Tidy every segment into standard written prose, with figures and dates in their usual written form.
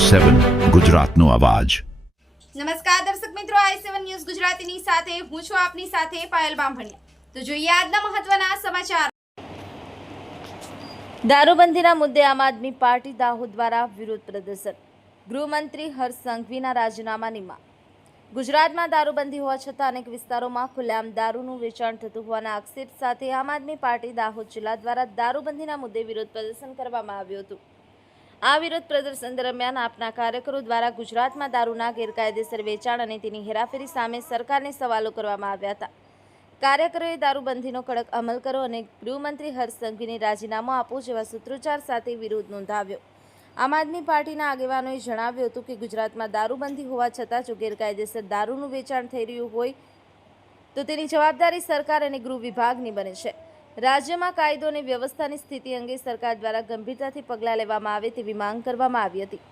7 ગુજરાતનો અવાજ। નમસ્કાર દર્શક મિત્રો, i7 ન્યૂઝ ગુજરાતીની સાથે હું છું આપની સાથે પાયલ બામભણિયા। તો જોઈએ આજના મહત્વના સમાચાર। દારૂબંધીના મુદ્દે આમ આદમી પાર્ટી દાહોદ દ્વારા વિરોધ પ્રદર્શન। ગૃહમંત્રી હર્ષ સંઘવીના રાજીનામાની માંગ। ગુજરાતમાં દારૂબંધી હોવા છતાં અનેક વિસ્તારોમાં ખુલ્લેઆમ દારૂનું વેચાણ થતું હોવાના આક્ષેપ સાથે આમ આદમી પાર્ટી દાહોદ જિલ્લા દ્વારા દારૂબંધીના મુદ્દે વિરોધ પ્રદર્શન કરવામાં આવ્યું હતું। આ વિરોધ પ્રદર્શન દરમિયાન આપના કાર્યકરો દ્વારા ગુજરાતમાં દારૂના ગેરકાયદેસર વેચાણ અને તેની હેરાફેરી સામે સરકારને સવાલો કરવામાં આવ્યા હતા। કાર્યકરોએ દારૂબંધીનો કડક અમલ કરો અને ગૃહમંત્રી હર્ષ સંઘવીને રાજીનામું આપો જેવા સૂત્રોચ્ચાર સાથે વિરોધ નોંધાવ્યો। આમ આદમી પાર્ટીના આગેવાનોએ જણાવ્યું હતું કે ગુજરાતમાં દારૂબંધી હોવા છતાં જો ગેરકાયદેસર દારૂનું વેચાણ થઈ રહ્યું હોય તો તેની જવાબદારી સરકાર અને ગૃહ વિભાગની બને છે। રાજ્યમાં કાયદો અને વ્યવસ્થાની સ્થિતિ અંગે સરકાર દ્વારા ગંભીરતાથી પગલાં લેવામાં આવે તેવી માંગ કરવામાં આવી હતી।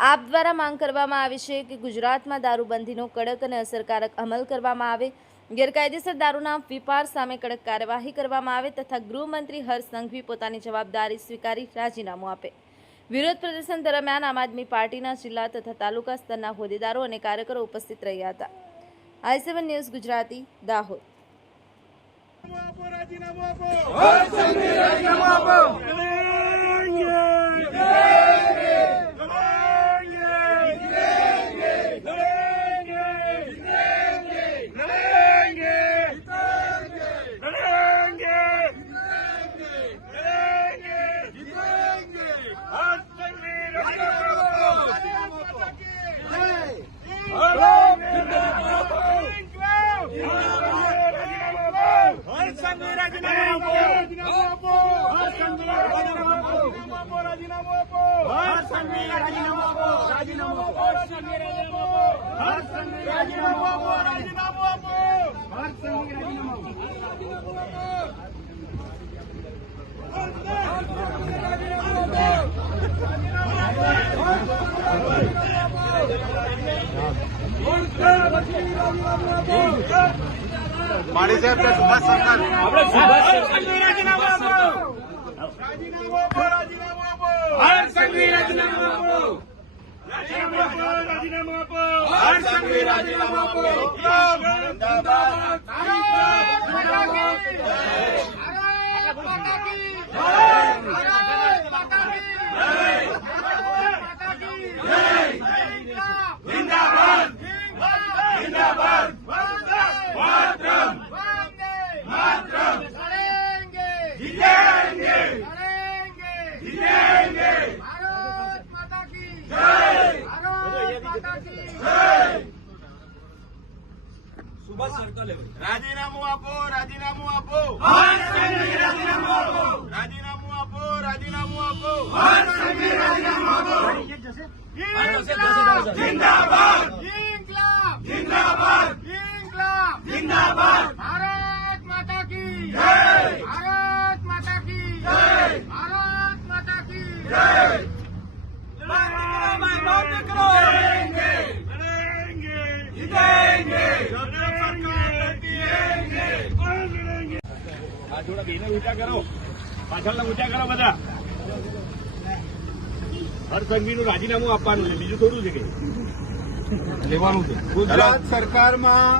આપ દ્વારા માંગ કરવામાં આવી છે કે ગુજરાતમાં દારૂબંધીનો કડક અને અસરકારક અમલ કરવામાં આવે, ગેરકાયદેસર દારૂના વેપાર સામે કડક કાર્યવાહી કરવામાં આવે તથા ગૃહમંત્રી હર્ષ સંઘવી પોતાની જવાબદારી સ્વીકારી રાજીનામું આપે। વિરોધ પ્રદર્શન દરમિયાન આમ આદમી પાર્ટીના જિલ્લા તથા તાલુકા સ્તરના હોદ્દેદારો અને કાર્યકરો ઉપસ્થિત રહ્યા હતા। i7 news Gujarati Dahod. મારી સાહેબ કે સુભાષ સરકાર આપણે સુભાષ સરકાર રાજીનામું આપો, રાજીનામું આપો, રાજીનામું આપો, હર્ષ સંઘવી રાજીનામું આપો, રાજીનામું આપો, હર્ષ સંઘવી રાજીનામું આપો, જિંદાબાદ, ભારત માતા કી જય, ભારત માતા કી જય, ભારત માતા કી જય, ભારત માતા કી જય, જિંદાબાદ, જિંદાબાદ, मातरम, मातरम, लड़ेंगे, जीतेंगे, लड़ेंगे, जीतेंगे, भारत माता की जय, भारत माता की जय। सुभाष सरकार राजीनामું આપો, રાજીનામું આપો, રાજીનામું આપો, રાજીનામું આપો, રાજીનામું આપો, રાજીનામું આપો, જિંદાબાદ, જિંદાબાદ, जिंदाबाद, भारत माता की जय, भारत माता की जय, भारत माता की जय। लड़ेंगे, लड़ेंगे, जीतेंगे, जब तक सरकार लड़ती रहेंगे, लड़ेंगे। आ थोड़ा बेने ऊंचा करो, પાછળના ઊંચા કરો બધા। હર્ષ સંઘવીનું રાજીનામું આપવાનું છે, બીજું થોડું છે કે લેવાનું છે। ગુજરાત સરકારમાં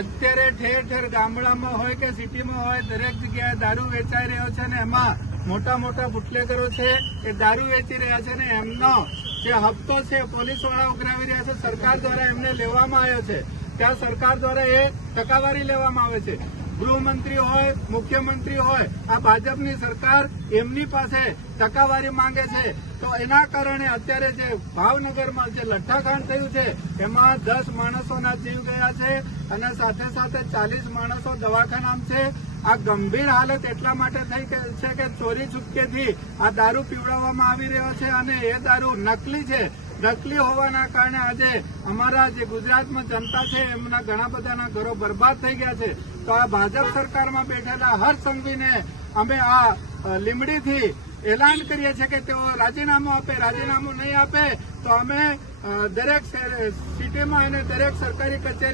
અત્યારે ઠેર ઠેર ગામડામાં હોય કે સિટીમાં હોય દરેક જગ્યાએ દારૂ વેચાઈ રહ્યો છે ને એમાં મોટા મોટા બુટલેગરો છે એ દારૂ વેચી રહ્યા છે ને એમનો જે હપ્તો છે પોલીસવાળા ઉઘરાવી રહ્યા છે, સરકાર દ્વારા એમને લેવામાં આવ્યો છે। ત્યાં સરકાર દ્વારા એ ટકાવારી લેવામાં આવે છે। ગૃહમંત્રી હોય, મુખ્યમંત્રી હોય, આ ભાજપની સરકાર એમની પાસે ટકાવારી માંગે છે। તો એના કારણે અત્યારે જે ભાવનગરમાં જે લઠ્ઠાકાંડ થયું છે એમાં 10 માણસોના જીવ ગયા છે અને સાથે સાથે 40 માણસો દવાખાનામાં છે। આ ગંભીર હાલત એટલા માટે થઈ છે કે ચોરી છુપકેથી આ દારૂ પીવડાવવામાં આવી રહ્યો છે અને એ દારૂ નકલી છે। નકલી હોવાના કારણે આજે અમારા જે ગુજરાતમાં જનતા છે એમના ઘણા બધાના ઘરો બરબાદ થઈ ગયા છે। તો આ ભાજપ સરકારમાં બેઠેલા હર્ષ સંઘવીને અમે આ લીમડીથી એલાન કરીએ છીએ કે તેઓ રાજીનામું આપે। રાજીનામું નહીં આપે તો અમે દરેક સિટીમાં અને દરેક સરકારી કચેરી